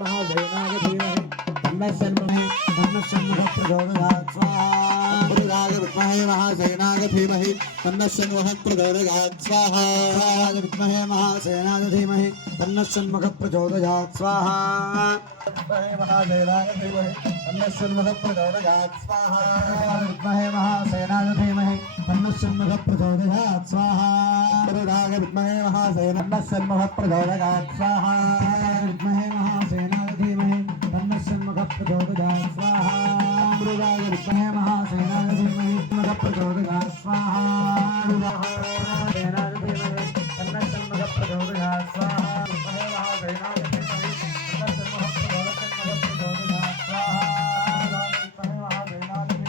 महासेनाय धीमहि तन्नः षण्मुखः प्रचोदयात् स्वाहा रुद्राय विद्महे महासेनाय धीमहि तन्नः षण्मुखः प्रचोदयात् स्वाहा विद्महे महासेनाय धीमहि तन्नः षण्मुखः प्रचोदयात् स्वाहा विद्महे महासेनाय धीमहि तन्नः षण्मुखः प्रचोदयात् स्वाहा विद्महे महासेनाय धीमहि तन्नः षण्मुखः प्रचोदयात् स्वाहा रुद्राय विद्महे महासेनाय तन्नः षण्मुखः प्रचोदयात् स्वाहा विद्महे महासेनाय धीमहि तन्नः षण्मुखः प्रचोदयात् स्वाहा रुद्राय विद्महे महासेनाय धीमहि तन्नः प्रचोदयात् स्वाहा सेनाय धीमहि तन्नः षण्मुखः प्रचोदयात् स्वाहा विद्महे महासेनाय धीमहि तन्नः षण्मुखः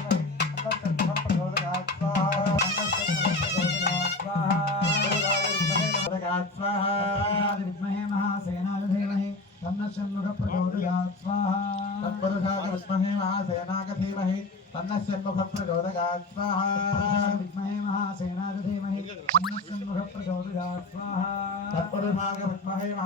प्रचोदयात् स्वाहा विद्महे महासेनाय धीमहि तन्नः षण्मुखः प्रचोदयात् स्वाहा स्वाहा विद्महे महासेनाय धीमहि तन्नः षण्मुखः प्रचोदयात् स्वाहा तत्पुरुषाय विद्महे महासेनाय धीमहि तन्नः षण्मुखः प्रचोदयात् स्वाहा विद्महे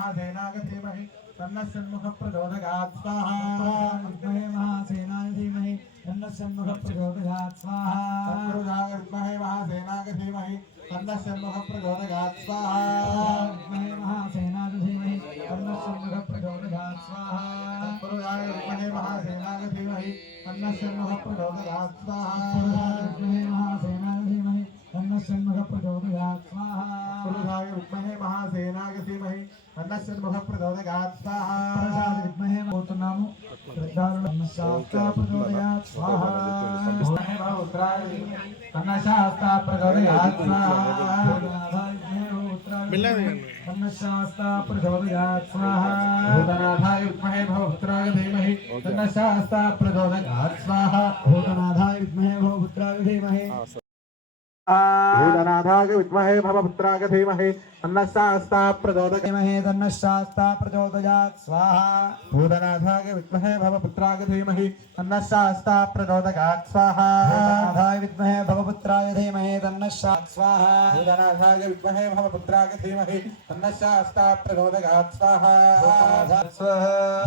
महासेनाय धीमहि तन्नः षण्मुखः प्रचोदयात् स्वाहा तत्पुरुषाय विद्महे महासेनाय धीमहि तन्नः षण्मुखः प्रचोदयात् स्वाहा विद्महे महासेनाय धीमहि तन्नः षण्मुखः प्रचोदयात् स्वाहा तत्पुरुषाय विद्महे महासेनाय धीमहि तन्नः षण्मुखः प्रचोदयात् स्वाहा विद्महे महासेनाय धीमहि तन्नः षण्मुखः प्रचोदयात् स्वाहा तत्पुरुषाय विद्महे महासेनाय धीमहि तन्नः षण्मुखः प्रचोदयात् स्वाहा विद्महे महासेनाय धीमहि तन्नः षण्मुखः प्रचोदयात् स्वाहा पुरुषाय विद्महे महासेनाय धीमहि तन्नः षण्मुखः प्रचोदयात् स्वाहा विद्महे పోతున్నాము శ్రద్ధారులు శాస్త్ర ప్రచోదయాత్ స్వాహా విద్మహే భౌత్రాయ తన్నః శాస్త్ర ప్రచోదయాత్ స్వాహా तन्नः शास्ता प्रचोदयात् स्वाहा भूतनाथाय विद्महे भवपुत्राय धीमहि तन्नः शास्ता प्रचोदयात् स्वाहा भूतनाथाय विद्महे भवपुत्राय धीमहि भूतनाथाय विद्महे भवपुत्राय धीमहि तन्नः शास्ता प्रचोदयात् तन्नः शास्ता प्रचोदयात् स्वाहा भूतनाथाय विद्महे भवपुत्राय धीमहि तन्नः शास्ता प्रचोदयात् स्वाहा भूतनाथाय विद्महे भवपुत्राय धीमहि तन्नः शास्ता स्वाहा भूतनाथाय विद्महे भवपुत्राय धीमहि तन्नः शास्ता प्रचोदयात् स्वाहा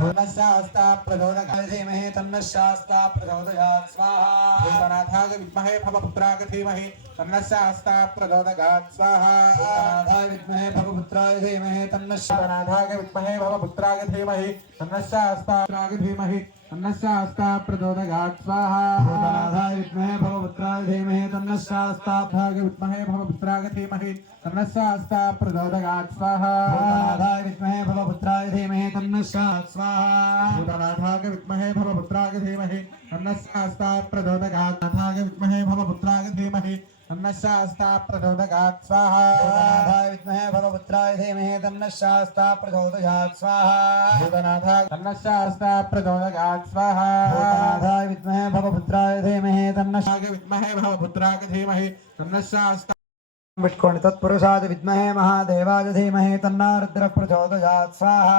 तन्नः शास्ता प्रचोदयात् धीमहि तन्नः शास्ता प्रचोदयात् स्वाहा भूतनाथाय विद्महे भवपुत्राय धीमहि तन्नः शास्ता प्रचोदयात् स्वाहा भूतनाथाय विद्महे भवपुत्राय धीमहि तन्नः शास्ता विद्महे भवपुत्राय धीमहि तन्नः शास्ता धीमहि तन्नः शास्ता प्रचोदयात् स्वाहा भूतनाथाय विद्महे भवपुत्राय धीमहि तन्नः शास्ता विद्महे भवपुत्राय धीमहि तन्नः शास्ता प्रचोदयात् स्वाहा भूतनाथाय विद्महे भवपुत्राय धीमहि तन्नः शास्ता स्वाहा भूतनाथाय विद्महे भवपुत्राय धीमहि तन्नः शास्ता प्रचोदयात् नाथाय विद्महे भवपुत्राय धीमहि तन्नः शास्ता प्रचोदयात् स्वाहा भूतनाथाय विद्महे भवपुत्राय धीमहि तन्नः शास्ता प्रचोदयात् स्वाहा भूतनाथाय तन्नः शास्ता प्रचोदयात् स्वाहा भूतनाथाय विद्महे भवपुत्राय धीमहि तन्नः विद्महे भवपुत्राय धीमहि तन्नः शास्ता बिट्कोंडि तत्पुरुषाय विद्महे महादेवाय धीमहि तन्नः रुद्रः प्रचोदयात् स्वाहा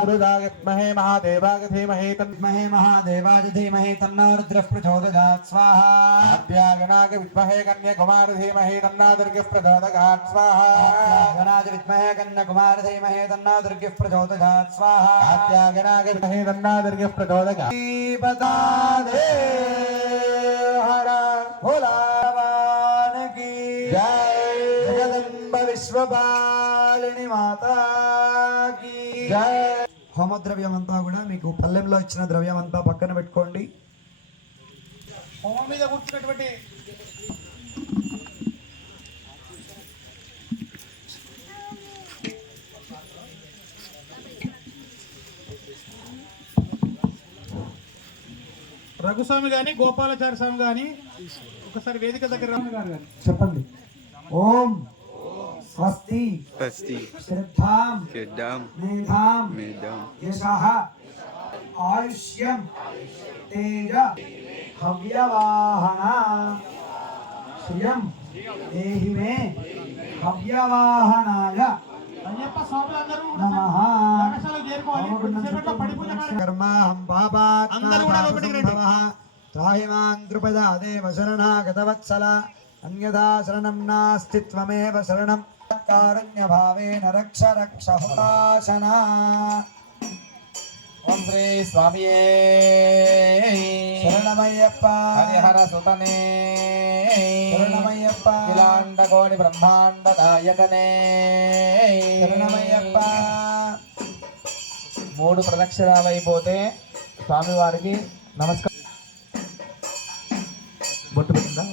तत्पुरुषाय विद्महे महादेवाय धीमहि तन्महे महादेवाय धीमहि तन्नः रुद्रः प्रचोदयात् स्वाहा अद्यागनाय विद्महे कन्याकुमार धीमहि तन्नः दुर्गः प्रचोदयात् स्वाहा अद्यागनाय विद्महे कन्याकुमार धीमहि तन्नः दुर्गः प्रचोदयात् स्वाहा अद्यागनाय विद्महे तन्नः दुर्गः प्रचोदयात् बता दे हर भोला की जय విశ్వపాలిని మాతాకి జై హోమ ద్రవ్యం అంతా కూడా మీకు పల్లెంలో ఇచ్చిన ద్రవ్యం అంతా పక్కన పెట్టుకోండి హోమం మీద కూర్చున్నటువంటి రఘుస్వామి గాని గోపాలాచార్య స్వామి గాని ఒకసారి వేదిక దగ్గర గారు చెప్పండి ఓం स्वस्ति स्वस्ति श्रद्धां मेधां यशः आयुष्यं तेज हव्यवाहना श्रियं देहि मे हव्यवाहनाय नमः कर्माहं पापात्मः त्राहि मां कृपया देव शरणागतवत्सल अन्यथा शरणं नास्ति त्वमेव शरणं कारुण्यभावेन रक्ष रक्ष हुताशना ఓం శ్రీ స్వామియే శరణమయ్యప్ప హరిహర సుతనే శరణమయ్యప్ప అఖిలాండ కోటి బ్రహ్మాండ నాయకనే శరణమయ్యప్ప 3 ప్రదక్షిణాలు అయిపోతే స్వామివారికి నమస్కారం. బొట్టు పెట్టిందా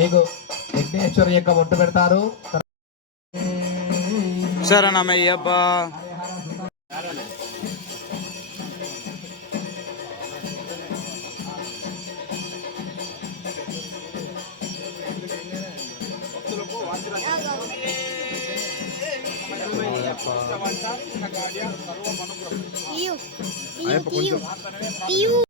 మీకు విఘ్నేశ్వరి యొక్క బొట్టు పెడతారు. శరణమయ్యప్ప తీయు